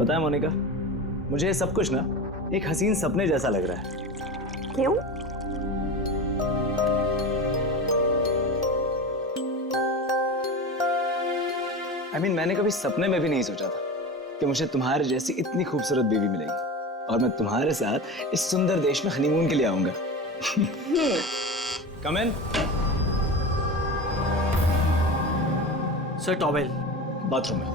पता है मोनिका, मुझे ये सब कुछ ना एक हसीन सपने जैसा लग रहा है। क्यों? मैंने कभी सपने में भी नहीं सोचा था कि मुझे तुम्हारे जैसी इतनी खूबसूरत बीवी मिलेगी और मैं तुम्हारे साथ इस सुंदर देश में हनीमून के लिए आऊंगा। कम इन। सर टॉवेल बाथरूम में।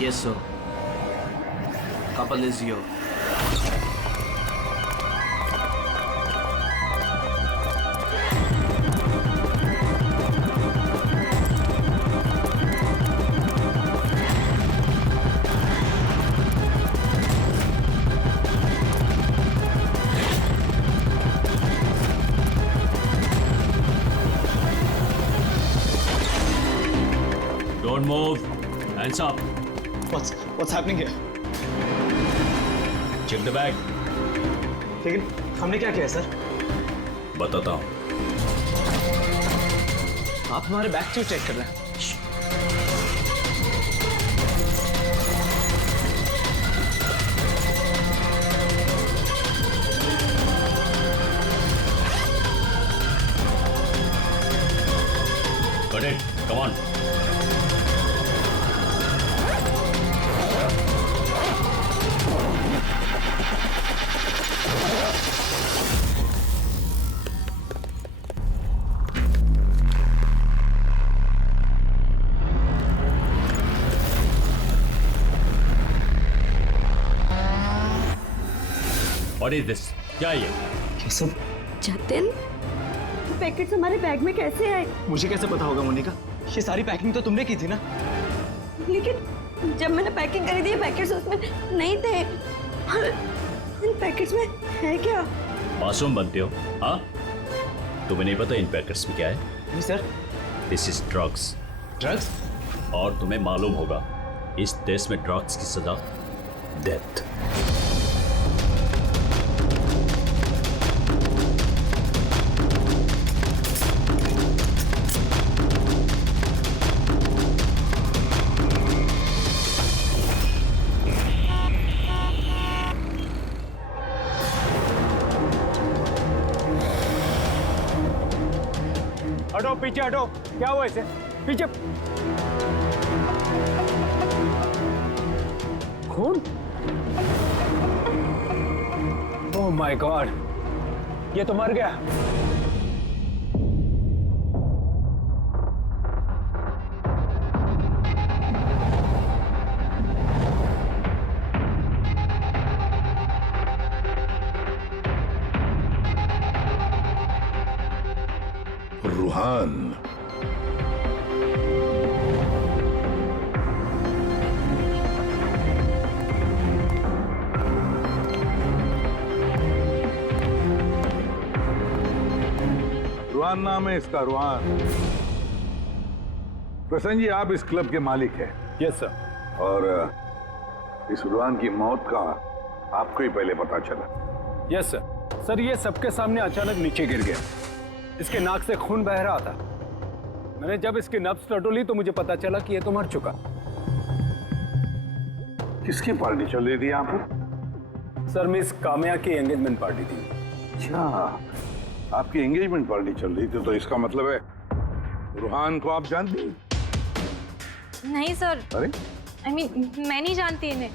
Yes sir, couple is your. Don't move. Hands up. What's happening here? Check the bag. लेकिन हमने क्या किया सर? बताता हूँ। आप हमारे बैग क्यों चेक कर रहे हैं? Got it. Come on. What is this? क्या ये? ये सब जतिन, पैकेट्स हमारे बैग में कैसे आए? मुझे कैसे पता होगा मोनिका? ये सारी पैकिंग तो तुमने की थी ना? लेकिन जब मैंने पैकिंग करी थी ये पैकेट्स उसमें नहीं थे। और इन पैकेट्स में है क्या? मासूम बनते हो, हाँ? तुम्हें नहीं पता इन पैकेट्स में क्या है? नहीं sir. This is drugs. Drugs? और तुम्हें मालूम होगा इस देश में ड्रग्स की सजा डेथ। हटो पीछे हटो। क्या हुआ इसे? पीछे। खून? ओह माय गॉड, ये तो मर गया। रूहान, रूहान नाम है इसका, रूहान। प्रसन्न जी, आप इस क्लब के मालिक हैं। Yes sir. और इस रूहान की मौत का आपको ही पहले पता चला? Yes sir. सर ये सबके सामने अचानक नीचे गिर गया। इसके नाक से खून बह रहा था। मैंने जब इसकी नब्ज टटोली तो मुझे पता चला कि ये तो मर चुका। किसकी पार्टी चल रही थी यहाँ पर? सर मिस काम्या की एंगेजमेंट पार्टी थी। अच्छा, आपकी एंगेजमेंट पार्टी चल रही थी, तो इसका मतलब है रूहान को आप जानती हैं? नहीं सर। अरे मैं नहीं जानती इन्हें।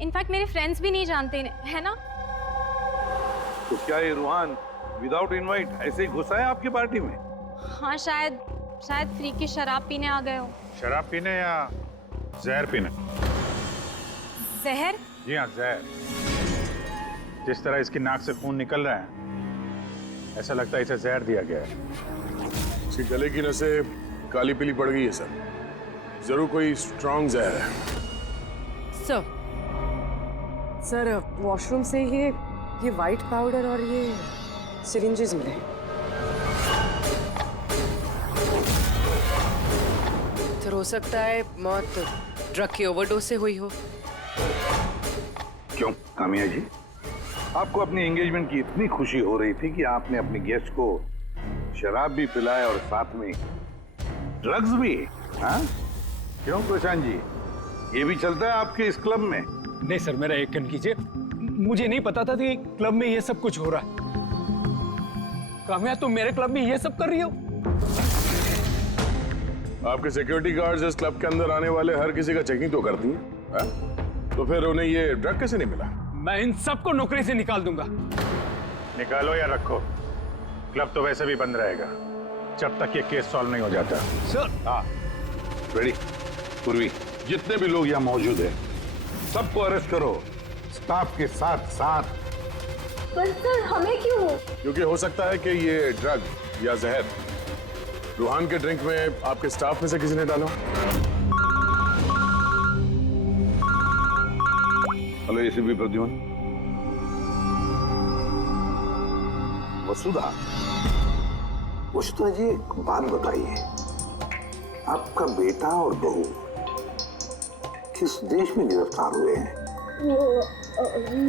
इनफैक्ट मेरे फ्रेंड्स भी नहीं जानते इन्हें, है ना? तो क्या ये रूहान विदाउट इनवाइट ऐसे ही घुसा है आपकी पार्टी में? हाँ, शायद फ्री की शराब पीने आ गए हो। शराब पीने या जहर पीने? जहर? जी हाँ, जहर। जिस तरह इसकी नाक से खून निकल रहा है, ऐसा लगता है इसे जहर दिया गया है। इसके गले की नसें काली पीली पड़ गई है सर। जरूर कोई स्ट्रॉन्ग जहर है। सर वॉशरूम से ये वाइट पाउडर और ये सिरिंजेस मिले। तो हो सकता है मौत ड्रग की ओवरडोज से हुई हो। क्यों कामिया जी, आपको अपनी एंगेजमेंट की इतनी खुशी हो रही थी कि आपने अपने गेस्ट को शराब भी पिलाए और साथ में ड्रग्स भी। हाँ क्यों प्रशांत जी, ये भी चलता है आपके इस क्लब में? नहीं सर, मेरा यकीन कीजिए, मुझे नहीं पता था कि क्लब में ये सब कुछ हो रहा है। काम्या, तुम मेरे क्लब में ये सब कर रही हो? आपके सिक्योरिटी गार्ड्स इस क्लब के अंदर आने वाले हर किसी का चेकिंग तो करती हैं, हाँ? तो फिर उन्हें ये ड्रग कैसे नहीं मिला? मैं इन सबको नौकरी से निकाल दूंगा। निकालो या रखो, क्लब तो वैसे भी बंद रहेगा जब तक ये केस सॉल्व नहीं हो जाता। सर। हाँ रेडी पूर्वी, जितने भी लोग यहाँ मौजूद हैं सबको अरेस्ट करो, स्टाफ के साथ साथ। पर सर हमें क्यों? क्योंकि हो सकता है कि ये ड्रग या जहर रूहान के ड्रिंक में आपके स्टाफ में से किसी ने डाला। Hello ACP Pradyumn. वसुधा, वसुधा जी एक बात बताइए, आपका बेटा और बहू किस देश में गिरफ्तार हुए हैं? वो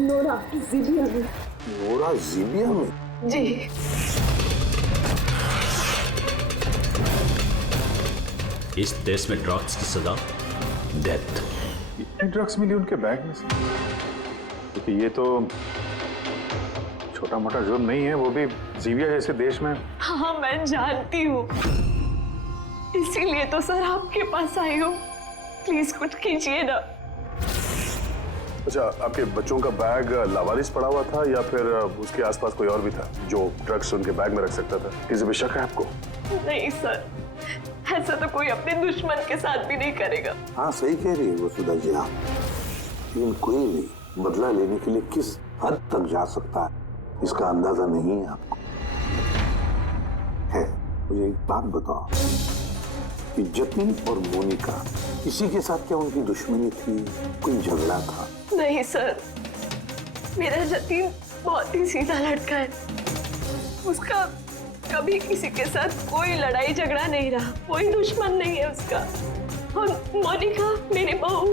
नोरा जीबिया में। नोरा जीबिया में? जी। इस देश में ड्रग्स की सजा डेथ। इतने ड्रग्स मिली उनके बैग में से? क्योंकि ये तो छोटा मोटा जुर्म नहीं है, वो भी जीबिया जैसे देश में। हाँ मैं जानती हूँ, इसीलिए तो सर आपके पास आई हूँ। प्लीज कुछ कीजिए ना। अच्छा, आपके बच्चों का बैग लावारिस पड़ा हुआ था या फिर उसके आसपास कोई और भी था जो ड्रग्स उनके बैग में रख सकता था? किसी पे शक है आपको? नहीं सर, ऐसा तो कोई अपने दुश्मन के साथ भी नहीं करेगा। हाँ सही कह रही है वसुधा जी आप, लेकिन कोई भी बदला लेने के लिए किस हद तक जा सकता है इसका अंदाजा नहीं है आपको। है, मुझे एक बात बताओ कि जतिन और मोनिका, किसी के साथ क्या उनकी दुश्मनी थी, कोई झगड़ा था? नहीं सर, मेरा जतिन बहुत ही सीधा लड़का है। उसका कभी किसी के साथ कोई लड़ाई झगड़ा नहीं रहा, कोई दुश्मन नहीं है उसका। और मोनिका मेरी बहू,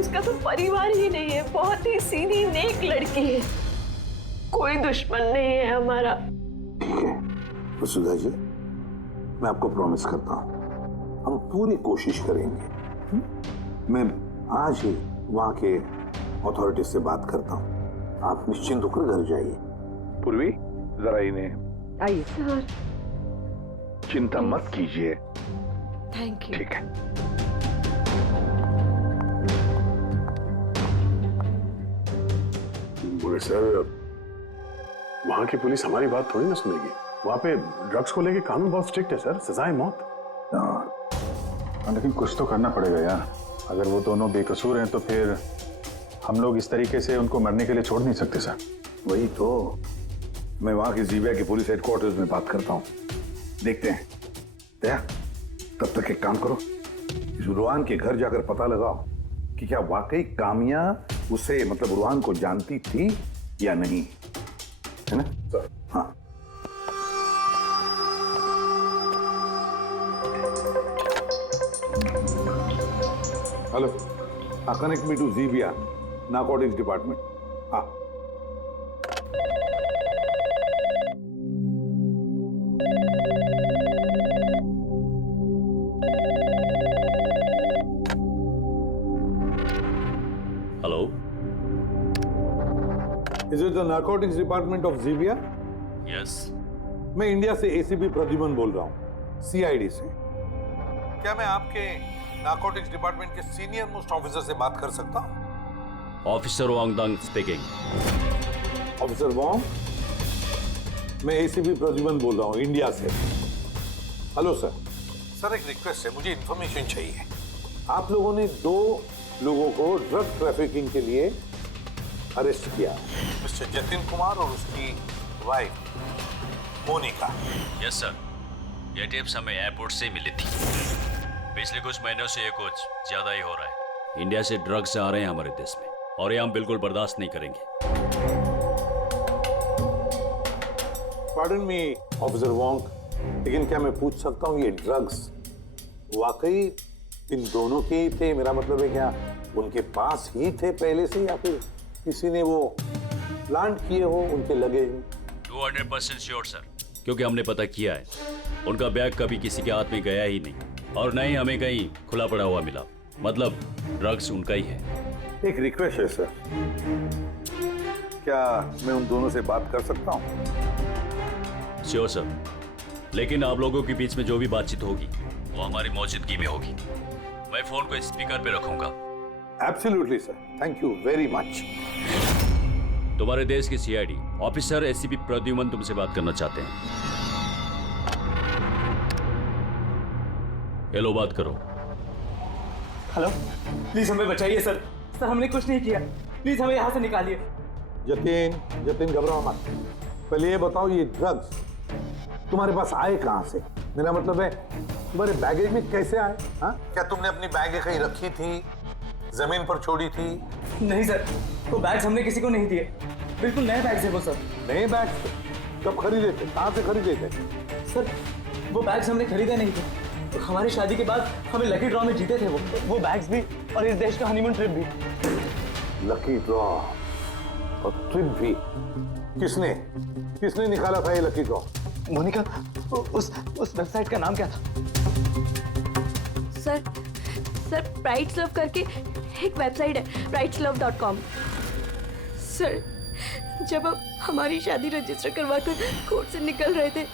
उसका तो परिवार ही नहीं है, बहुत ही सीधी नेक लड़की है, कोई दुश्मन नहीं है हमारा। ठीक है वसुधा जी, मैं आपको प्रॉमिस करता हूँ हम पूरी कोशिश करेंगे। मैं आज ही वहाँ के अथॉरिटी से बात करता हूँ, आप निश्चिंत होकर घर जाइए। पूर्वी जरा इन्हें आइए सर। चिंता मत कीजिए। Thank you. ठीक है। बोले सर, वहां की पुलिस हमारी बात थोड़ी ना सुनेगी। वहां पे ड्रग्स को लेके कानून बहुत स्ट्रिक्ट है सर, सजाए मौत। लेकिन कुछ तो करना पड़ेगा यार, अगर वो दोनों बेकसूर हैं तो फिर हम लोग इस तरीके से उनको मरने के लिए छोड़ नहीं सकते सर। वही तो, मैं वहाँ की जीबिया के पुलिस हेडक्वार्टर्स में बात करता हूँ, देखते हैं। दया, तब तक एक काम करो, इस रुहान के घर जाकर पता लगाओ कि क्या वाकई कामिया उसे मतलब रुहान को जानती थी या नहीं, है ना सर? हाँ। Hello, connect me to Zibia narcotics department. हाँ। Hello, Is it the narcotics department of Zibia? Yes. मैं इंडिया से एसीपी प्रद्युम्न बोल रहा हूँ, सीआईडी से। क्या मैं आपके नारकोटिक्स डिपार्टमेंट के सीनियर मोस्ट ऑफिसर से बात कर सकता हूँ? Officer Wangdang speaking. Officer Wong, मैं एसीपी प्रद्युम्न बोल रहा हूँ इंडिया से। Hello sir. सर एक रिक्वेस्ट है, मुझे इंफॉर्मेशन चाहिए। आप लोगों ने 2 लोगों को ड्रग ट्रैफिकिंग के लिए अरेस्ट किया, मिस्टर जतिन कुमार और उसकी वाइफ मोनिका। यस सर, ये टिप्स हमें एयरपोर्ट से मिली थी। पिछले कुछ महीनों से ये कुछ ज्यादा ही हो रहा है। इंडिया से ड्रग्स आ रहे हैं हमारे देश में और ये हम बिल्कुल बर्दाश्त नहीं करेंगे। पार्डन मी ऑफिसर वॉन्ग, लेकिन क्या मैं पूछ सकता हूँ ये ड्रग्स वाकई इन दोनों के ही थे? मेरा मतलब है क्या उनके पास ही थे पहले से या फिर किसी ने वो प्लांट किए हो उनके लगेज में? 200% श्योर सर, क्योंकि हमने पता किया है उनका बैग कभी किसी के हाथ में गया ही नहीं और न ही हमें कहीं खुला पड़ा हुआ मिला। मतलब ड्रग्स उनका ही है। एक रिक्वेस्ट है सर, क्या मैं उन दोनों से बात कर सकता हूँ? श्योर सर, लेकिन आप लोगों के बीच में जो भी बातचीत होगी वो हमारी मौजूदगी में होगी। मैं फोन को स्पीकर पे रखूंगा। Absolutely sir, thank you very much. तुम्हारे देश के सीआईडी ऑफिसर एसीपी प्रद्युमन तुमसे बात करना चाहते हैं। हेलो, बात करो। हेलो, प्लीज हमें बचाइए सर। सर हमने कुछ नहीं किया, प्लीज हमें यहाँ से निकालिए। जतिन घबराओ मत। पहले ये बताओ, ये ड्रग्स तुम्हारे पास आए कहाँ से? मेरा मतलब है तुम्हारे बैगेज में कैसे आए? हाँ, क्या तुमने अपनी बैग कहीं रखी थी, जमीन पर छोड़ी थी? नहीं सर, वो बैग्स हमने किसी को नहीं दिए। बिल्कुल नए बैग्स हैं वो सर। नए बैग्स? कब खरीदे थे? कहाँ से खरीदे थे? सर वो बैग्स हमने खरीदे नहीं थे। हमारी शादी के बाद हमें लकी ड्रॉ में जीते थे वो बैग्स भी और इस देश का हनीमून ट्रिप भी। लकी ड्रॉ और ट्रिप भी? किसने निकाला था ये लकी ड्रॉ? मोनिका, उस वेबसाइट का नाम क्या था? सर प्राइड्स लव करके एक वेबसाइट है, prideslove.com। सर जब हम हमारी शादी रजिस्टर करवाकर कोर्ट से निकल रहे थे।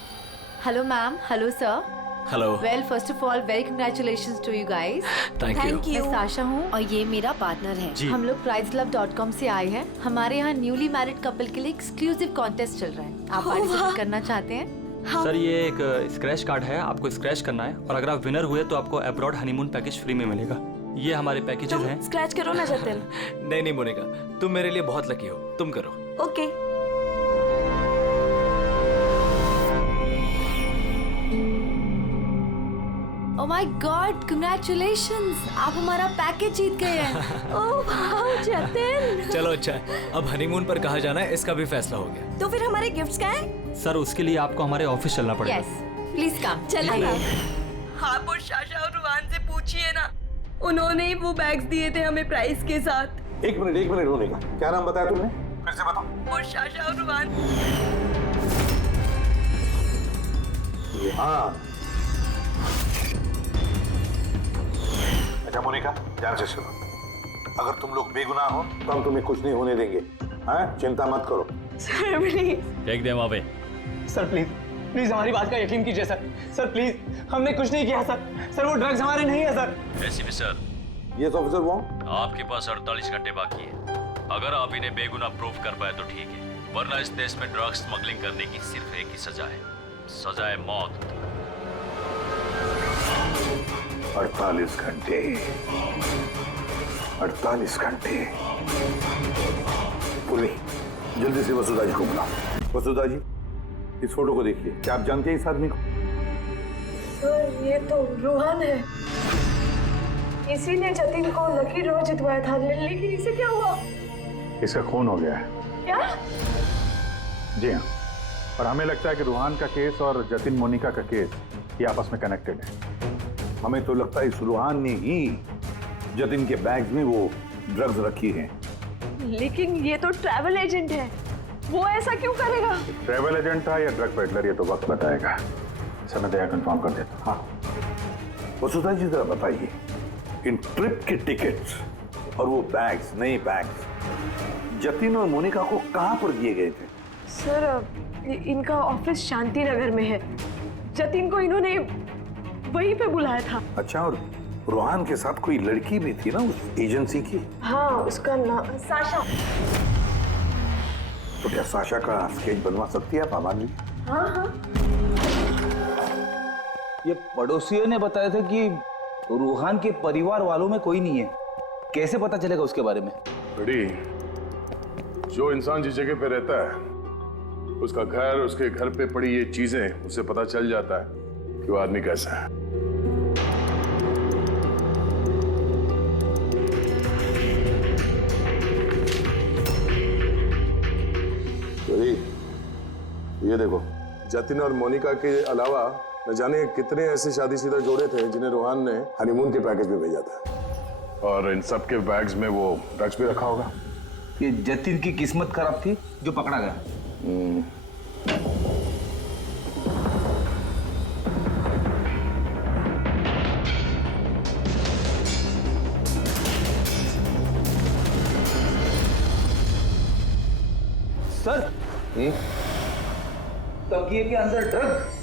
Hello ma'am, hello sir. Hello. Well first of all very congratulations to you guys. Thank you. मैं साशा हूँ और ये मेरा पार्टनर है। हम लोग prideslove.com से आए हैं। हमारे यहाँ न्यूली मैरिड कपल के लिए एक्सक्लूसिव कॉन्टेस्ट चल रहा है। आप पार्टिसिपेट करना चाहते हैं? सर ये एक स्क्रैच कार्ड है, आपको स्क्रैच करना है और अगर आप विनर हुए तो आपको अब्रॉड हनीमून पैकेज फ्री में मिलेगा। ये हमारे पैकेजेस हैं। स्क्रैच करो ना जतिन। नहीं मोनिका, तुम मेरे लिए बहुत लकी हो, तुम करो। Okay. Oh my God, congratulations, आप हमारा पैकेज जीत गए हैं। Oh wow Jatin. चलो अच्छा है, अब हनीमून पर कहाँ जाना है इसका भी फैसला हो गया। तो फिर हमारे गिफ्ट्स क्या हैं? सर उसके लिए आपको हमारे ऑफिस चलना पड़ेगा। Yes, please come. चलिए। आप और शाशा और रुहान से पूछिए ना, उन्होंने ही वो बैग्स दिए थे हमें प्राइस के साथ। एक मिनट होने का। क्या नाम बताया तुमने? फिर से बताओ। और शाशा और रुहान। हाँ। अच्छा मोनिका, ध्यान से सुनो। अगर तुम लोग बेगुनाह हो तो हम तुम्हें कुछ नहीं होने देंगे। हाँ, चिंता मत करो। Sir please. फेंक दे वहां पे। सर प्लीज हमारी बात का यकीन कीजिए सर प्लीज, हमने कुछ नहीं किया सर वो ड्रग्स हमारे नहीं है sir. ACP sir, yes officer, वो आपके पास 48 घंटे बाकी है। अगर आप इन्हें बेगुनाह प्रूव कर पाए तो ठीक है, वरना इस देश में ड्रग्स स्मगलिंग करने की सिर्फ एक ही सजा है, सजा है मौत। 48 घंटे। 48 घंटे। पूरी जल्दी से वसुधा जी को बुलाओ। वसुधा जी, इस फोटो को देखिए। क्या आप जानते हैं इस आदमी को? सर ये तो रुहान है, इसी ने जतिन को लकी ड्रॉ जितवाया था, लेकिन इसे क्या हुआ? इसका खून हो गया है। क्या? जी हाँ, और हमें लगता है कि रूहान का केस और जतिन मोनिका का केस ये आपस में कनेक्टेड है। हमें तो लगता है इस रूहान ने ही जतिन के बैग्स में वो ड्रग्स रखी हैं। लेकिन ये तो ट्रैवल एजेंट है, वो ऐसा क्यों करेगा? ट्रैवल एजेंट था या ड्रग पेडलर, ये तो वक्त बताएगा। समय दया कंफर्म कर देता। हाँ, वसुधा जी जरा बताइए, इन ट्रिप के टिकट्स और वो बैग्स, नए बैग्स जतिन और मोनिका को कहाँ पर दिए गए थे? सर इनका ऑफिस शांति नगर में है, जतिन को इन्होंने वहीं पे बुलाया था। अच्छा, और रूहान के साथ कोई लड़की भी थी ना उस एजेंसी की? हाँ, उसका नाम साशा। तो क्या साशा का स्केच बनवा सकती है आप आबादी? हाँ। ये पड़ोसियों ने बताया था कि रूहान के परिवार वालों में कोई नहीं है। कैसे पता चलेगा उसके बारे में? बड़ी, जो इंसान जिस जगह पे रहता है उसका घर, उसके घर पे पड़ी ये चीजें, उससे पता चल जाता है कि वो आदमी कैसा है। ये देखो, जतिन और मोनिका के अलावा न जाने कितने ऐसे शादीशुदा जोड़े थे जिन्हें रूहान ने हनीमून के पैकेज में भेजा था, और इन सब के बैग्स में वो ड्रग्स भी रखा होगा। ये जतिन की किस्मत खराब थी जो पकड़ा गया। सर तकिए के अंदर ड्रग्स।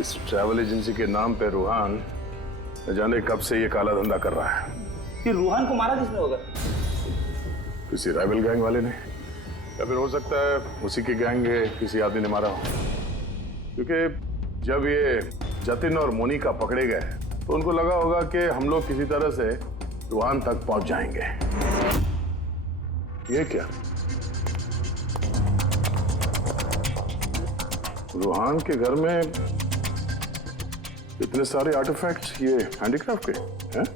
इस ट्रैवल एजेंसी के नाम पे रूहान न जाने कब से ये काला धंधा कर रहा है। ये रूहान को मारा किसने होगा? किसी राइवल गैंग वाले ने, या फिर हो सकता है उसी की गैंग के किसी आदमी ने मारा हो। क्योंकि जब ये जतिन और मोनिका पकड़े गए तो उनको लगा होगा कि हम लोग किसी तरह से रूहान तक पहुंच जाएंगे। ये क्या? रूहान के घर में इतने सारे आर्टिफैक्ट्स, ये हैंडीक्राफ्ट के हैं?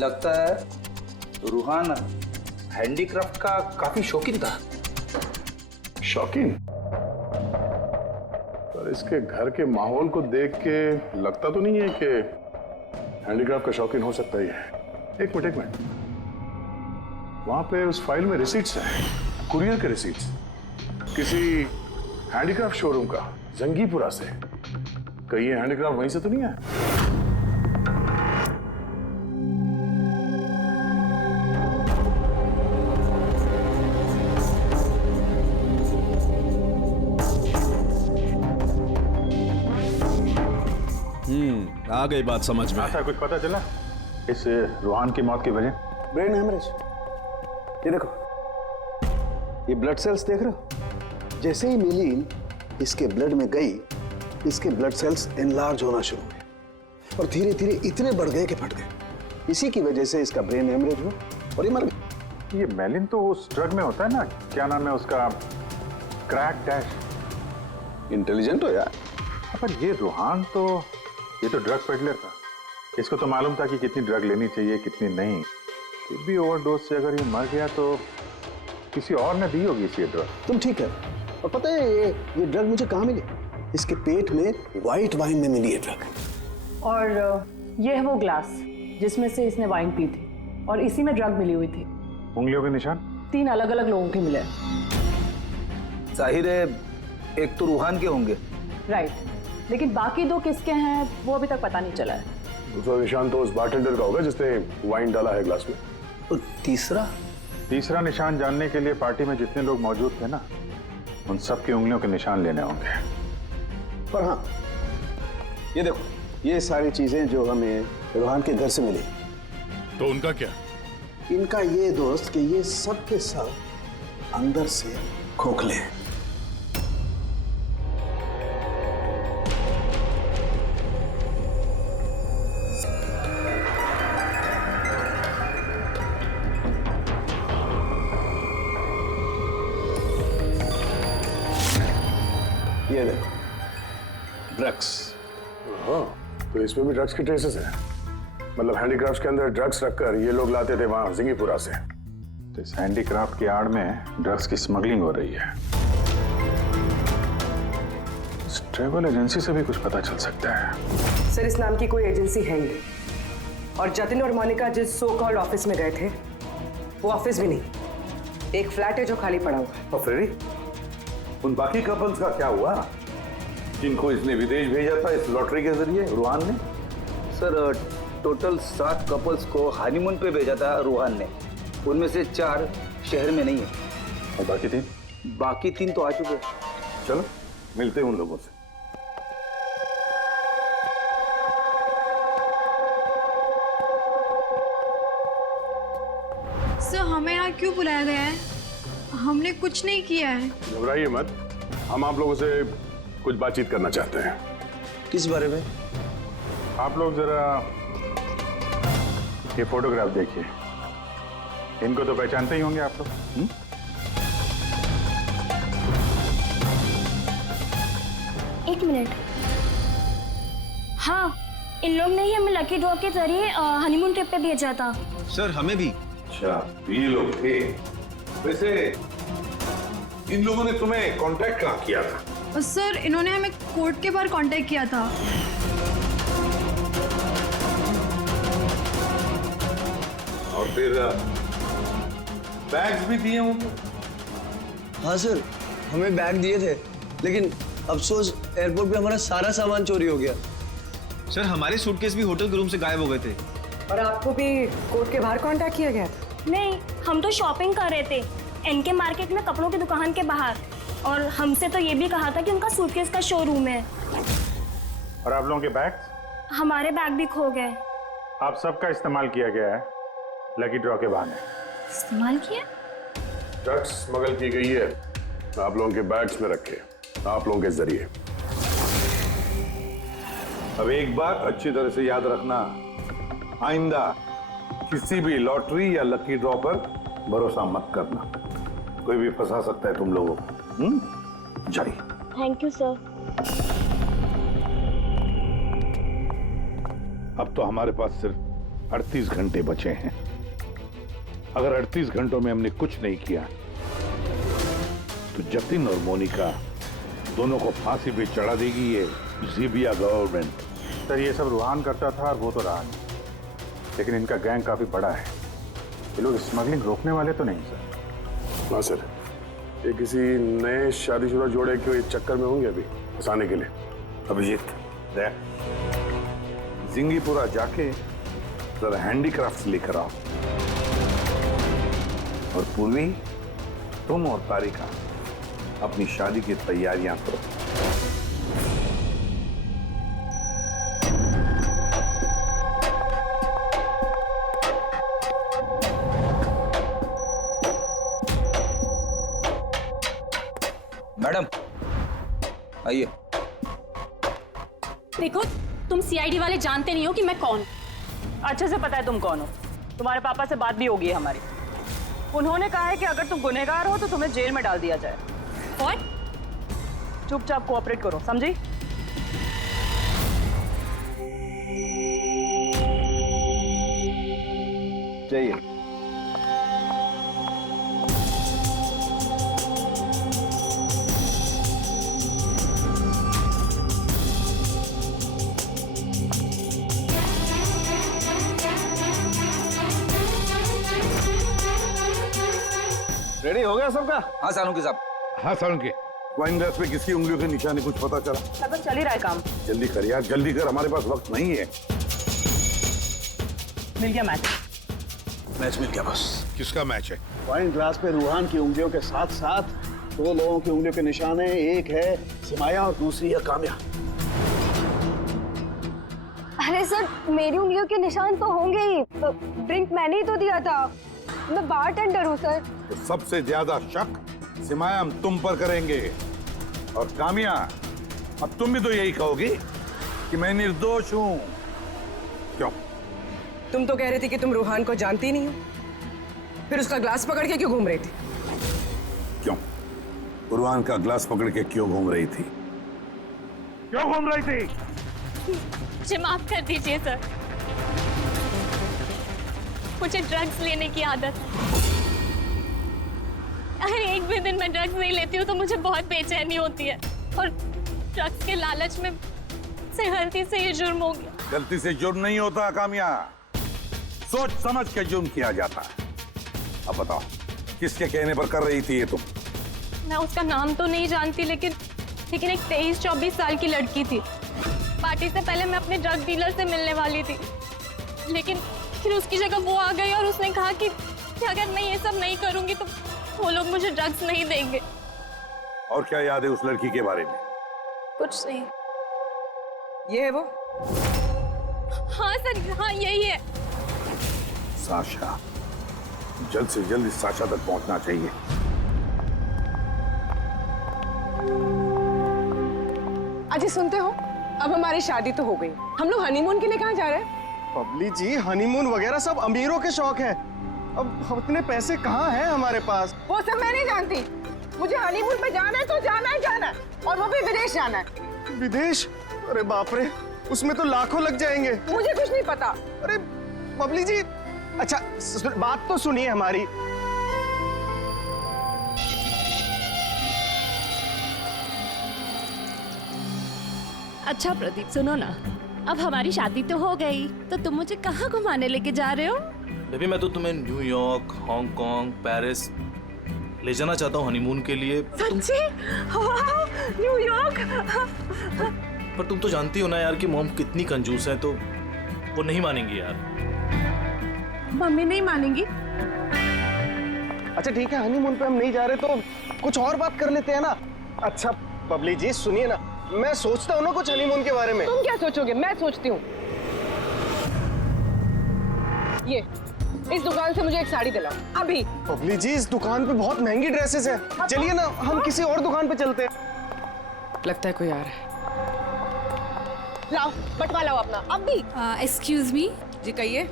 लगता है रूहान हैंडीक्राफ्ट का काफी शौकीन था। शौकीन? पर इसके घर के माहौल को देख के लगता तो नहीं है कि हैंडीक्राफ्ट का शौकीन हो सकता ही है। एक मिनट, वहां पे उस फाइल में रिसीट्स हैं, कुरियर के रिसीट्स, किसी हैंडीक्राफ्ट शोरूम का, जंगीपुरा से। कहीं ये हैंडीक्राफ्ट वहीं से तो नहीं है? आ गई बात समझ में। हाँ सर, कुछ पता चला इस रूहान की मौत की वजह? Brain haemorrhage. ये देखो, ये ब्लड सेल्स देख रहे हो? जैसे ही मिलीन इसके ब्लड में गई, इसके ब्लड सेल्स एनलार्ज होना शुरू हुए और धीरे धीरे इतने बढ़ गए कि फट गए। इसी की वजह से इसका ब्रेन हेमरेज हुआ और ये मर गया। ये मेलिन तो उस ड्रग में होता है ना, क्या नाम है उसका, क्रैक डैश। इंटेलिजेंट हो यार। पर ये रूहान तो, ये तो ड्रग पेडलर था। इसको तो मालूम था कि कितनी ड्रग लेनी चाहिए कितनी नहीं। फिर भी ओवरडोज से अगर ये मर गया तो किसी और ने दी होगी इसी ड्रग। तुम ठीक है। और पता है ये ड्रग मुझे कहाँ मिली? इसके पेट में व्हाइट वाइन में मिली है ड्रग। और ये है वो ग्लास जिसमें से इसने वाइन पी थी और इसी में ड्रग मिली हुई थी। उंगलियों के निशान 3 अलग अलग लोगों के मिले। जाहिर है एक तो रूहान के होंगे। राइट, लेकिन बाकी 2 किसके हैं वो अभी तक पता नहीं चला है। दूसरा निशान तो उस बारटेंडर का होगा जिसने वाइन डाला है ग्लास में। और तीसरा निशान जानने के लिए पार्टी में जितने लोग मौजूद थे ना, उन सब की उंगलियों के निशान लेने होंगे। पर हाँ, ये देखो, ये सारी चीजें जो हमें रूहान के घर से मिली, तो उनका क्या? इनका ये दोस्त कि ये सब के सब अंदर से खोखले हैं। ये देखो, ड्रग्स। हाँ, तो इसमें भी ड्रग्स की ट्रेसेस हैं। मतलब हैंडीक्राफ्ट्स के अंदर ड्रग्स रखकर ये लोग लाते थे वहां जिंगीपुरा से। तो इस हैंडीक्राफ्ट की आड़ में ड्रग्स की स्मगलिंग हो रही है। इस ट्रैवल एजेंसी से भी कुछ पता चल सकता है। सर, इस नाम की कोई एजेंसी है ही नहीं। और जतिन और मोनिका जिस सो कॉल्ड ऑफिस में गए थे, वो ऑफिस भी नहीं, एक फ्लैट है जो खाली पड़ा हुआ है। और फ्रेडी, उन बाकी कपल्स का क्या हुआ जिनको इसने विदेश भेजा था इस लॉटरी के जरिए रूहान ने? सर, टोटल 7 कपल्स को हनीमून पे भेजा था रूहान ने। उनमें से 4 शहर में नहीं है। और बाकी 3? बाकी 3 तो आ चुके हैं। चलो मिलते हैं उन लोगों से। सर, हमें यहाँ क्यों बुलाया गया है? हमने कुछ नहीं किया है। घबराइए मत, हम आप लोगों से कुछ बातचीत करना चाहते हैं। किस बारे में? आप लोग जरा ये फोटोग्राफ देखिए। इनको तो पहचानते ही होंगे आप लोग। एक मिनट। हाँ, इन लोग ने ही हमें लकी ड्रॉ के जरिए हनीमून ट्रिप पे भेजा था। सर, हमें भी। अच्छा, ये लोग थे। वैसे इन लोगों ने तुम्हें कांटेक्ट कहाँ किया था? सर, इन्होंने हमें कोर्ट के बाहर कांटेक्ट किया था। और फिर बैग्स भी दिए होंगे? हाँ सर, हमें बैग दिए थे, लेकिन अफसोस एयरपोर्ट पे हमारा सारा सामान चोरी हो गया। सर, हमारे सूटकेस भी होटल के रूम से गायब हो गए थे। और आपको भी कोर्ट के बाहर कांटेक्ट किया गया था? नहीं, हम तो शॉपिंग कर रहे थे एनके मार्केट में, कपड़ों की दुकान के बाहर। और हमसे तो ये भी कहा था कि उनका सूटकेस का शोरूम है। और आप लोगों के बैग? हमारे बैग भी खो गए। आप सबका इस्तेमाल किया गया है लकी ड्रॉ के बहाने। इस्तेमाल किया? ड्रग्स स्मगल की गई है आप लोगों के बैग्स में रखे, आप लोगों के जरिए। अब एक बात अच्छी तरह से याद रखना, आइंदा किसी भी लॉटरी या लकी ड्रॉ पर भरोसा मत करना, कोई भी फंसा सकता है तुम लोगों को। जाइए। Thank you sir. अब तो हमारे पास सिर्फ 38 घंटे बचे हैं। अगर 38 घंटों में हमने कुछ नहीं किया तो जतिन और मोनिका दोनों को फांसी पे चढ़ा देगी ये ज़ीबिया गवर्नमेंट। सर ये सब रूहान करता था और वो तो रहा नहीं, लेकिन इनका गैंग काफी बड़ा है। ये लोग स्मगलिंग रोकने वाले तो नहीं सर? हाँ सर, ये किसी नए शादीशुदा जोड़े के चक्कर में होंगे अभी फंसाने के लिए। अभिजीत देख, जिंगीपुरा जाके जरा हैंडीक्राफ्ट लेकर आओ, और पूर्वी तुम और तारिका अपनी शादी की तैयारियां करो। मैडम आइए। देखो, तुम सीआईडी वाले जानते नहीं हो कि मैं कौन। अच्छे से पता है तुम कौन हो। तुम्हारे पापा से बात भी होगी है हमारी। उन्होंने कहा है कि अगर तुम गुनहगार हो तो तुम्हें जेल में डाल दिया जाए। और चुपचाप कोऑपरेट करो, समझी? जाइए। रेडी हो गया सबका? हाँ सालूंकी साहब। हाँ सालूंकी, वाइन ग्लास पे किसकी उंगलियों के निशाने कुछ पता चला? लगभग चल ही रहा है काम। जल्दी कर यार, जल्दी कर, हमारे पास वक्त नहीं है। मिल गया मैच। मैच मिल गया बस। किसका मैच है? वाइन ग्लास पे रूहान की उंगलियों के साथ साथ दो लोगों की उंगलियों के निशान हैं। एक है सिमाया और दूसरी है काम्या। अरे सर, मेरी उंगलियों के निशान तो होंगे ही। ड्रिंक मैंने ही तो दिया था, मैं बारटेंडर हूँ सर। तो सबसे ज्यादा शक सिमाया हम तुम पर करेंगे, और कामिया अब तुम भी तो यही कहोगी कि मैं निर्दोष हूँ। क्यों? तुम तो कह रही थी कि तुम रूहान को जानती नहीं हो, फिर उसका ग्लास पकड़ के क्यों घूम रही थी? क्यों? रूहान का ग्लास पकड़ के क्यों घूम रही थी? क्यों घूम रही थी? मुझे माफ कर दीजिए सर, मुझे ड्रग्स लेने की आदत है। अगर एक भी दिन मैं ड्रग्स नहीं लेती हूँ तो मुझे बहुत बेचैनी होती है, और ड्रग्स के लालच में से गलती से ये जुर्म हो गया। गलती से जुर्म नहीं होता कामिया, सोच समझ के जुर्म किया जाता है। अब बताओ, किसके कहने पर कर रही थी ये तुम? मैं उसका नाम तो नहीं जानती, लेकिन एक 23-24 साल की लड़की थी। पार्टी से पहले मैं अपने ड्रग डीलर से मिलने वाली थी, लेकिन फिर उसकी जगह वो आ गई और उसने कहा कि अगर मैं ये सब नहीं करूंगी तो वो लोग मुझे ड्रग्स नहीं देंगे। और क्या याद है उस लड़की के बारे में? कुछ नहीं। ये है वो? हाँ सर, हाँ यही है। साशा, जल्द से जल्द इस साशा तक पहुंचना चाहिए। अजय सुनते हो, अब हमारी शादी तो हो गई, हम लोग हनीमून के लिए कहाँ जा रहे हैं? बबली जी, हनीमून वगैरह सब अमीरों के शौक है। अब इतने पैसे कहाँ हैं हमारे पास? वो सब मैं नहीं जानती, मुझे हनीमून पे जाना है तो जाना है, जाना है, और वो भी विदेश जाना है। विदेश? अरे बाप रे, उसमें तो लाखों लग जाएंगे। मुझे कुछ नहीं पता। अरे बबली जी, अच्छा बात तो सुनिए हमारी। अच्छा प्रदीप, सुनो ना, अब हमारी शादी तो हो गई, तो तुम मुझे कहाँ घुमाने लेके जा रहे हो? बेबी, मैं तो तुम्हें न्यूयॉर्क, हांगकांग, पेरिस ले जाना चाहता हूँ हनीमून के लिए। सच्ची? वाह, न्यूयॉर्क! पर तुम तो जानती हो ना यार कि मॉम कितनी कंजूस है, तो वो नहीं मानेंगी यार। मम्मी नहीं मानेंगी। अच्छा ठीक है, हनीमून पे हम नहीं जा रहे तो कुछ और बात कर लेते हैं ना। अच्छा बबली जी सुनिए ना, मैं सोचता हूँ ना कुछ हनीमून के बारे में। तुम क्या सोचोगे, मैं सोचती हूँ। ये इस दुकान से मुझे एक साड़ी दिलाओ अभी। बबली जी इस दुकान पे बहुत महंगी ड्रेसेस हैं। चलिए ना हम किसी और दुकान पे चलते हैं। लगता है कोई आ रहा है। लाओ बटवा लाओ अपना अभी। Excuse me. जी कहिए।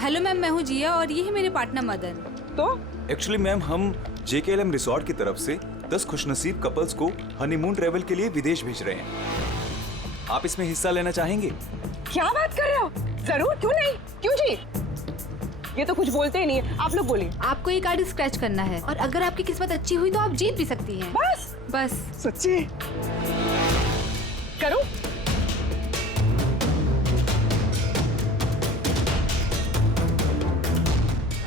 हेलो मैम, मैं हूँ जिया और ये है मेरे पार्टनर मदन। तो एक्चुअली मैम हम JKLM रिसोर्ट की तरफ से 10 खुशनसीब कपल्स को हनीमून ट्रेवल के लिए विदेश भेज रहे हैं। आप इसमें हिस्सा लेना चाहेंगे? क्या बात कर रहे हो? जरूर, क्यों नहीं, क्यों जी। ये तो कुछ बोलते ही नहीं है, आप लोग बोलिए। आपको ये कार्ड स्क्रैच करना है और अगर आपकी किस्मत अच्छी हुई तो आप जीत भी सकती हैं। बस सच्ची? करो।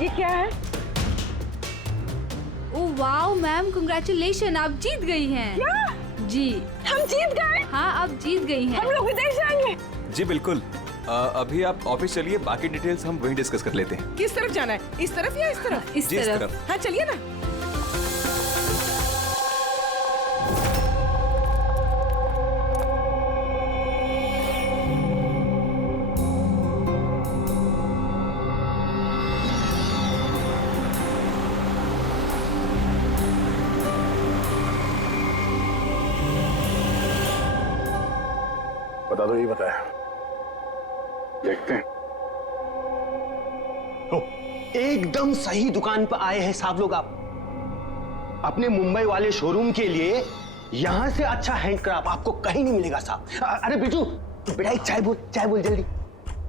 ये क्या है? ओह वाओ मैम, कांग्रेचुलेशन, आप जीत गई हैं। क्या? जी हम जीत गए? हाँ आप जीत गई हैं। हम लोग विदेश जाएंगे? जी बिल्कुल। अभी आप ऑफिस चलिए, बाकी डिटेल्स हम वहीं डिस्कस कर लेते हैं। किस तरफ जाना है, इस तरफ या इस तरफ? इस तरफ। हाँ चलिए ना। बता दो, ये बताया। देखते हैं। एकदम सही दुकान पर आए हैं साहब लोग। आप अपने मुंबई वाले शोरूम के लिए यहाँ से अच्छा हैंडक्राफ्ट आपको कहीं नहीं मिलेगा साहब। अरे बिजू बेटा एक चाय बोल जल्दी।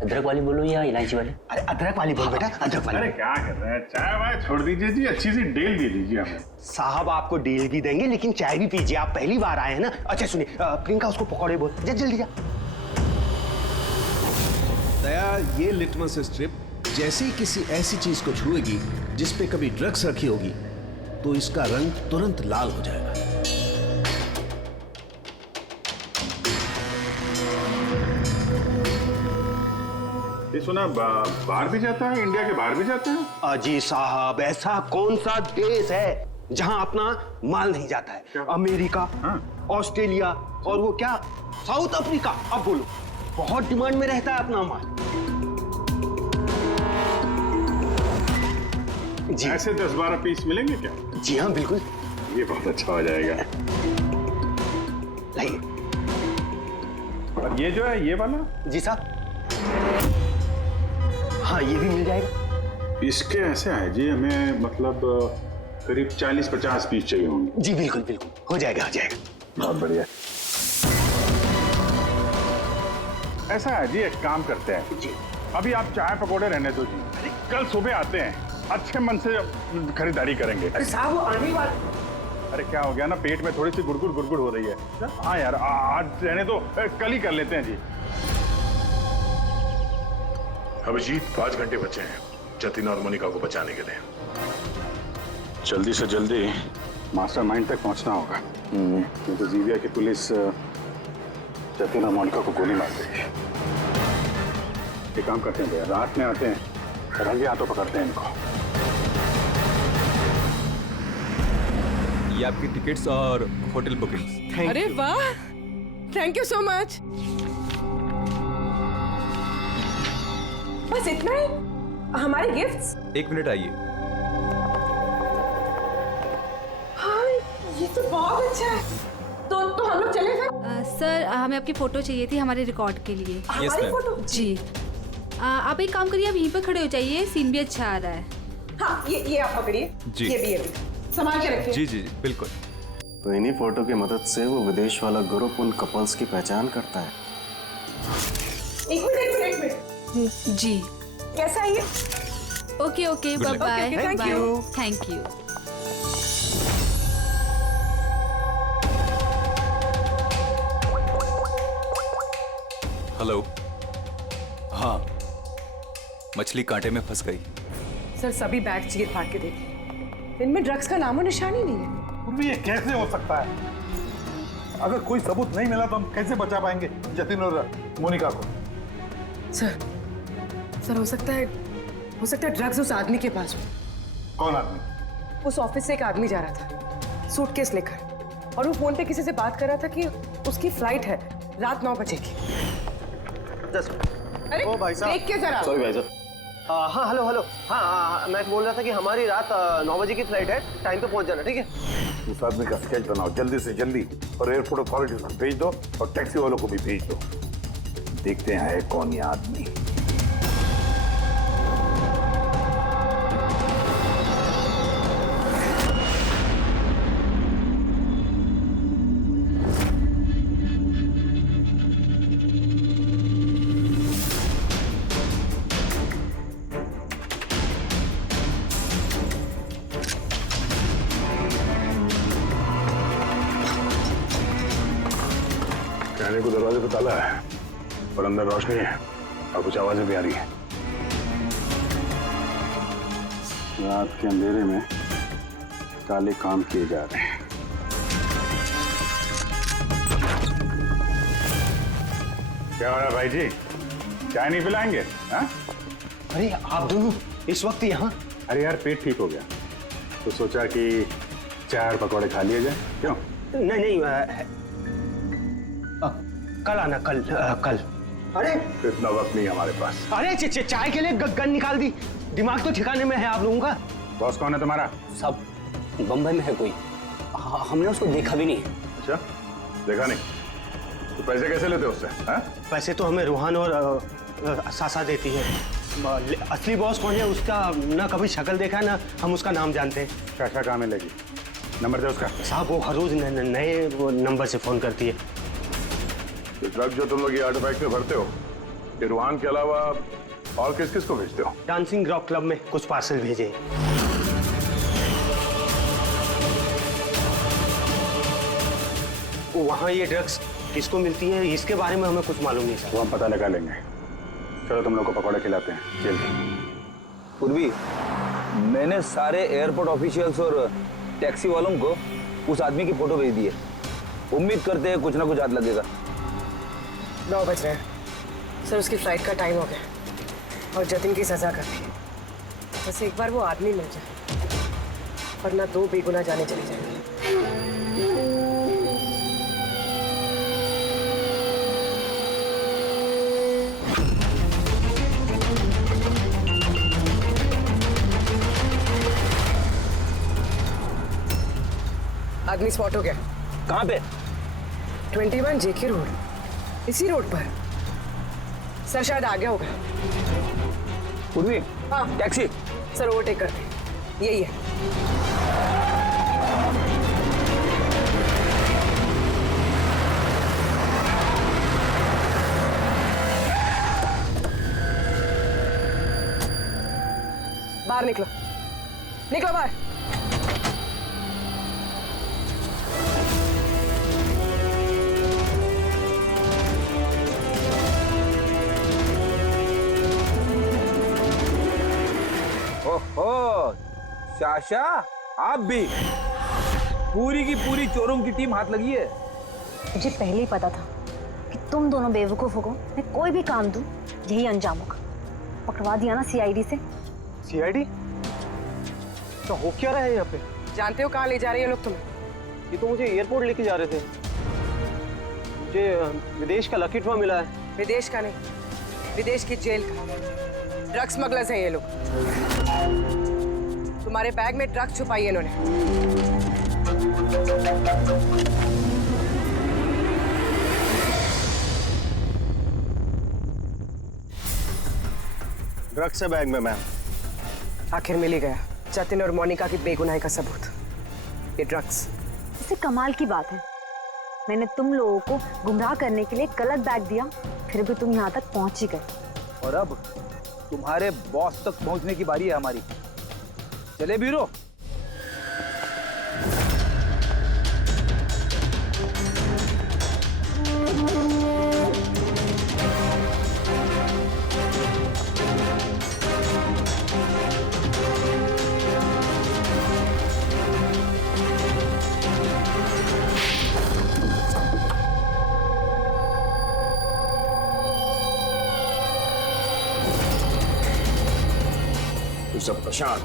अदरक वाली बोलो या इलायची वाली? अरे अदरक वाली बोल बेटा, अदरक वाली। अरे क्या कर रहे हैं, चाय वाय छोड़ दीजिए जी, अच्छी सी डील दे दीजिए हमें। साहब आपको डील भी देंगे लेकिन चाय भी पीजिए, आप पहली बार आए हैं ना। अच्छा सुनिए, प्रियंका उसको पकौड़े बोल, जल्दी जा। दया, ये लिटमस स्ट्रिप जैसे ही किसी ऐसी चीज को छुएगी जिस पे कभी ड्रग्स रखी होगी तो इसका रंग तुरंत लाल हो जाएगा। ये सुना बाहर भी जाता है, इंडिया के बाहर भी जाता है? अजी साहब ऐसा कौन सा देश है जहां अपना माल नहीं जाता है? अमेरिका, ऑस्ट्रेलिया और वो क्या साउथ अफ्रीका। अब बोलो, बहुत डिमांड में रहता है अपना माल। जी ऐसे 10-12 पीस मिलेंगे क्या? जी हाँ बिल्कुल। ये बहुत अच्छा हो जाएगा। लाइए। और ये जो है ये वाला? जी साहब। हाँ ये भी मिल जाएगा। इसके ऐसे है जी, हमें मतलब करीब 40-50 पीस चाहिए होंगे। जी बिल्कुल बिल्कुल, हो जाएगा हो जाएगा। बहुत बढ़िया। ऐसा है जी, एक काम करते हैं जी, अभी आप चाय पकौड़े रहने दो जी, कल सुबह आते हैं, अच्छे मन से खरीदारी करेंगे। अरे साहब वो आने वाले। अरे क्या हो गया ना, पेट में थोड़ी सी गुड़गुड़ हो रही है। हाँ यार आज रहने दो, कल ही कर लेते हैं जी। अभिजीत 5 घंटे बचे हैं जतिन और मोनिका को बचाने के लिए। जल्दी से जल्दी मास्टरमाइंड तक पहुंचना होगा, नहीं तो जीविया की पुलिस जतिन और मोनिका को गोली मार देगी। एक काम करते हैं भैया, रात में आते हैं, रंगे हाथों पकड़ते हैं इनको। ये आपकी टिकट्स और होटल बुकिंग्स। अरे वाह, थैंक यू सो मच। बस इतना ही? हमारे गिफ्ट्स? 1 मिनट आइए। हाँ ये तो बहुत अच्छा है। तो हम लोग चले फिर? सर हमें आपकी फोटो चाहिए थी हमारे रिकॉर्ड के लिए। हमारी फोटो? जी। आप एक काम करिए, आप यहीं पर खड़े हो जाइए, सीन भी अच्छा आ रहा है। हाँ ये आप पकड़िए। जी। ये भी संभाल के रखिए। जी जी बिल्कुल। तो इन्हीं फोटो की मदद से वो विदेश वाला ग्रुप उन कपल्स की पहचान करता है। एक मिनट। जी। कैसा है ये? Okay okay, bye bye. Thank you. Hello. हाँ, मछली कांटे में फंस गई। सर सभी बैग चीर फाड़ के देखिए, इनमें ड्रग्स का नामो निशान ही नहीं है। ये कैसे हो सकता है? अगर कोई सबूत नहीं मिला तो हम कैसे बचा पाएंगे जतिन और मोनिका को? सर हो सकता है हो सकता है ड्रग्स उस आदमी के पास हो। कौन आदमी? उस ऑफिस से एक आदमी जा रहा था सूटकेस लेकर, और वो फोन पे किसी से बात कर रहा था कि उसकी फ्लाइट है रात 9 बजे की। अरे ओ भाई साहब, देख के जरा। सॉरी भाई साहब। हाँ हेलो हेलो। हाँ, मैं बोल रहा था कि हमारी रात 9 बजे की फ्लाइट है, टाइम पे पहुंच जाना, ठीक है? उस आदमी का स्केच बनाओ जल्दी से जल्दी और एयरपोर्ट अथॉरिटीज को भेज दो और टैक्सी वालों को भी भेज दो। देखते हैं है कौन ये आदमी। कहने को दरवाजे पे ताला है और अंदर रोशनी है और कुछ आवाजें भी आ रही है। रात के अंधेरे में काले काम किए जा रहे हैं। क्या हो रहा है भाई जी? चाय नहीं पिलाएंगे? हाँ? अरे आप दोनों इस वक्त यहाँ? अरे यार पेट ठीक हो गया तो सोचा कि चाय और पकौड़े खा लिए जाए। क्यों? नहीं, कल आना, कल। अरे इतना वक्त नहीं हमारे पास। अरे चाय के लिए गन निकाल दी। दिमाग तो ठिकाने में है आप लोगों का। बॉस कौन है तुम्हारा? सब बम्बई में है कोई, हमने उसको देखा भी नहीं। अच्छा, देखा नहीं तो पैसे कैसे लेते हो उससे? पैसे तो हमें रूहान और सासा देती है। असली बॉस कौन है उसका ना कभी शक्ल देखा है ना हम उसका नाम जानते हैं। शाशा कहाँ मिलेगी? नंबर दे उसका। साहब वो हर रोज नए नंबर से फोन करती है। तो ड्रग जो तुम लोग ये आर्टिफैक्ट में भरते हो ये रूहान के अलावा और किस किस को भेजते हो? डांसिंग रॉक क्लब में कुछ पार्सल भेजे। वहाँ ये ड्रग्स किसको मिलती है इसके बारे में हमें कुछ मालूम नहीं सर। वो हम पता लगा लेंगे। चलो तुम लोग को पकौड़े खिलाते हैं, जेल के। पूर्वी, मैंने सारे एयरपोर्ट ऑफिशियल्स और टैक्सी वालों को उस आदमी की फोटो भेज दी है। उम्मीद करते हैं कुछ ना कुछ हाथ लगेगा। 9 बज रहे हैं सर, उसकी फ्लाइट का टाइम हो गया और जतिन की सजा कर दी। बस एक बार वो आदमी मिल जाए वरना 2 बेगुनाह जाने चली जाएंगी। आदमी स्पॉट हो गया। कहाँ पे? 21 जेके रोड, इसी रोड पर। सर शायद आ गया होगा। पूर्वी, हाँ टैक्सी। सर ओवरटेक करते, यही है। बाहर निकलो, निकलो बाहर। ओहो, शाशा आप भी? पूरी की पूरी चोरों की टीम हाथ लगी है। मुझे पहले ही पता था कि तुम दोनों बेवकूफों को मैं कोई भी काम दूं यही अंजाम होगा। पकड़वा दिया ना सीआईडी से। सीआईडी? तो हो क्या रहा है यहाँ पे? जानते हो कहाँ ले जा रहे हैं लोग तुम्हें? ये तो मुझे एयरपोर्ट लेके जा रहे थे। मुझे विदेश का लकी ड्रॉ मिला है। विदेश का नहीं, विदेश की जेल का। ड्रग स्मगलर्स हैं ये लोग। तुम्हारे बैग में ड्रग्स छुपाई है इन्होंने। ड्रग्स है बैग में मैम। आखिर मिल ही गया जतिन और मोनिका की बेगुनाही का सबूत। ये ड्रग्स। इससे कमाल की बात है, मैंने तुम लोगों को गुमराह करने के लिए गलत बैग दिया, फिर भी तुम यहाँ तक पहुंच ही गए। और अब तुम्हारे बॉस तक पहुंचने की बारी है हमारी। चले ब्यूरो। मिस्टर प्रशांत,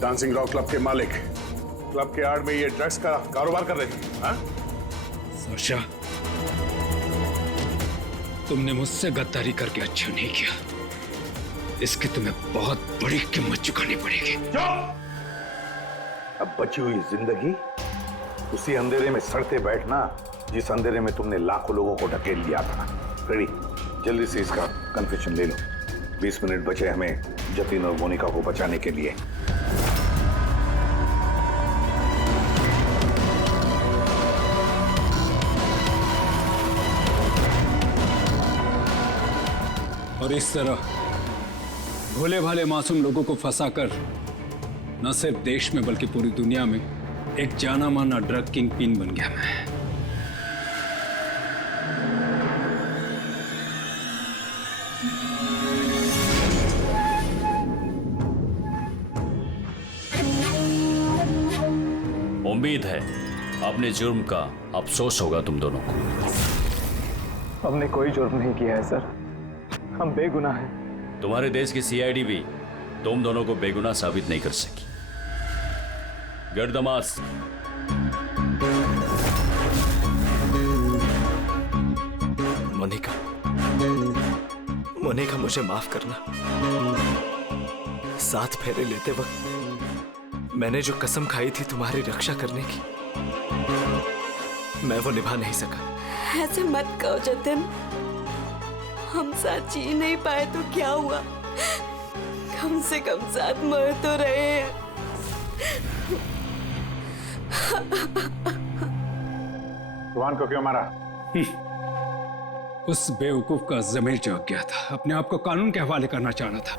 डांसिंग रॉक क्लब के मालिक, क्लब के आड़ में ये ड्रग्स का कारोबार कर रहे हैं, हाँ? वर्षा, तुमने मुझसे गद्दारी करके अच्छा नहीं किया। इसकी तुम्हें बहुत बड़ी कीमत चुकानी पड़ेगी। अब बची हुई जिंदगी उसी अंधेरे में सड़ते बैठना जिस अंधेरे में तुमने लाखों लोगों को ढकेल लिया था। रेडी, जल्दी से इसका कन्फेशन ले लो। 20 मिनट बचे हमें जतिन और मोनिका को बचाने के लिए। और इस तरह भोले भाले मासूम लोगों को फंसाकर न सिर्फ देश में बल्कि पूरी दुनिया में एक जाना माना ड्रग किंग पिन बन गया मैं। उम्मीद है अपने जुर्म का अफसोस होगा तुम दोनों को। हमने कोई जुर्म नहीं किया है सर, हम बेगुनाह हैं। तुम्हारे देश की सीआईडी भी तुम दोनों को बेगुनाह साबित नहीं कर सकी। Get the mask. Monica, Monica मुझे माफ करना। 7 फेरे लेते वक्त मैंने जो कसम खाई थी तुम्हारी रक्षा करने की, मैं वो निभा नहीं सका। ऐसे मत कहो जतिन, हम साथ जी नहीं पाए तो क्या हुआ, कम से कम साथ मर तो रहे हैं। रुहान को क्यों मारा? उस बेवकूफ का ज़मीर जाग गया था, अपने आप को कानून के हवाले करना चाह रहा था।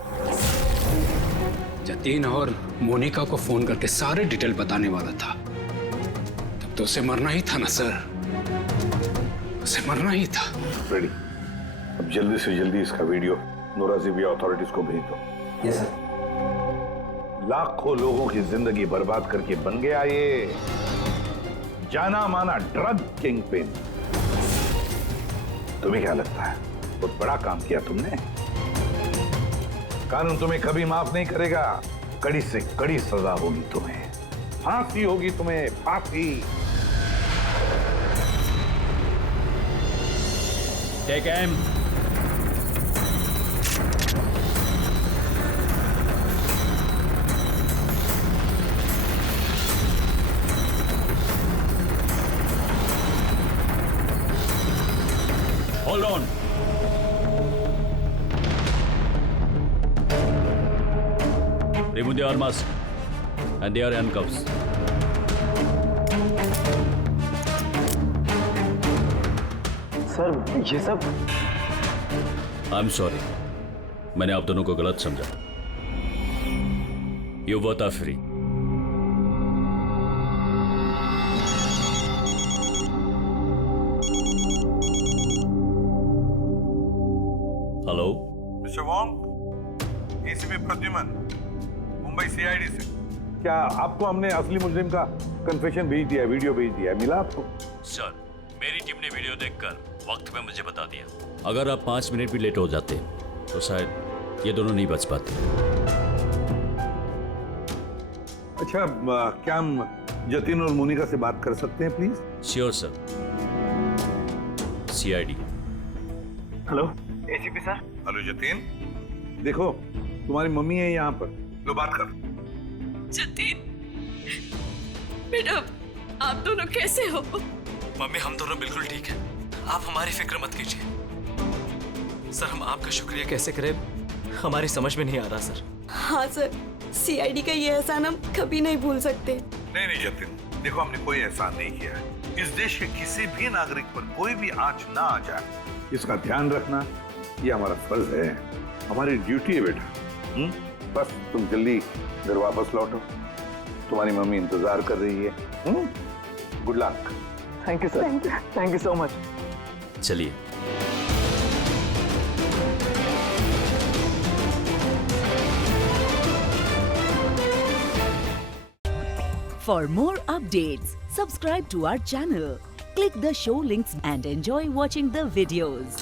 जतीन और मोनिका को फोन करके सारे डिटेल बताने वाला था। तब तो उसे मरना ही था ना सर, उसे मरना ही था। रेडी, अब जल्दी से जल्दी इसका वीडियो नोराजीबिया अथॉरिटीज को भेज दो। Yes sir. लाखों लोगों की जिंदगी बर्बाद करके बन गया ये जाना माना ड्रग किंग पिन। तुम्हें क्या लगता है बहुत बड़ा काम किया तुमने? कानून तुम्हें कभी माफ नहीं करेगा। कड़ी से कड़ी सजा होगी तुम्हें, फांसी होगी तुम्हें, फांसी। Take M. Hold on. Remove the arms and their handcuffs. Sir ये सब I'm sorry. मैंने आप दोनों को गलत समझा। You both are free. Hello mister Wong, ACP Pradyuman, Mumbai CID से। क्या आपको हमने असली मुजरिम का कन्फेशन भेज दिया, वीडियो भेज दिया, मिला आपको? सर, मेरी टीम ने वीडियो देखकर वक्त में मुझे बता दिया। अगर आप 5 मिनट भी लेट हो जाते तो शायद ये दोनों नहीं बच पाते। अच्छा, क्या हम जतिन और मोनिका से बात कर सकते हैं please? Sure sir. CID. Hello ACP sir. Hello Jatin, देखो तुम्हारी मम्मी है यहाँ पर, लो बात कर। जतिन बेटा, आप दोनों कैसे हो? मम्मी, हम दोनों बिल्कुल ठीक हैं। आप हमारी फिक्र मत कीजिए। सर, हम आपका शुक्रिया कैसे करें हमारी समझ में नहीं आ रहा सर। हाँ सर, सीआईडी का ये एहसान हम कभी नहीं भूल सकते। नहीं जतिन, देखो हमने कोई एहसान नहीं किया है। इस देश के किसी भी नागरिक पर कोई भी आंच ना आ जाए, इसका ध्यान रखना ये हमारा फर्ज है, हमारी ड्यूटी है बेटा। बस तुम जल्दी घर वापस लौटो, तुम्हारी मम्मी इंतजार कर रही है। Good luck. Thank you sir, thank you so much. चलिए। For more updates, subscribe to our channel, click the show links and enjoy watching the videos.